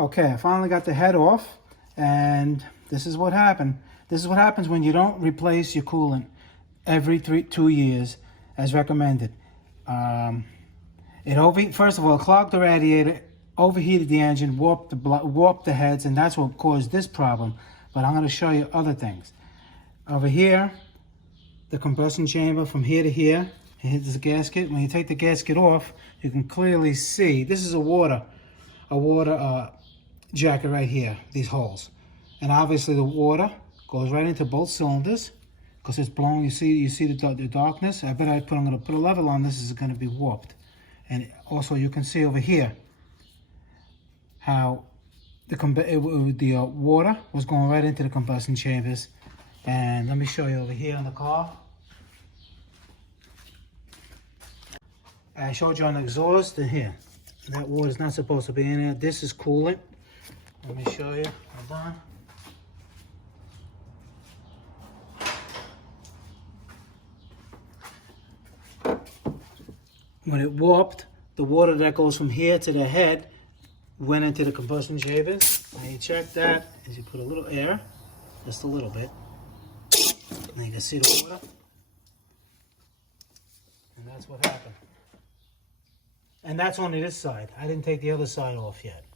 Okay, I finally got the head off, and this is what happened. This is what happens when you don't replace your coolant every 2 years, as recommended. First of all, clogged the radiator, overheated the engine, warped the heads, and that's what caused this problem. But I'm going to show you other things. Over here, the combustion chamber from here to here, it hits the gasket. When you take the gasket off, you can clearly see this is a water jacket right here, these holes, and obviously the water goes right into both cylinders because it's blowing. You see the darkness. I'm going to put a level on this. Is going to be warped, and also you can see over here how the water was going right into the combustion chambers. And let me show you over here in the car. I showed you on the exhaust here. That water is not supposed to be in there. This is coolant. Let me show you. Hold on. When it warped, the water that goes from here to the head went into the combustion chambers. And you check that as you put a little air, just a little bit. And you can see the water. And that's what happened. And that's only this side. I didn't take the other side off yet.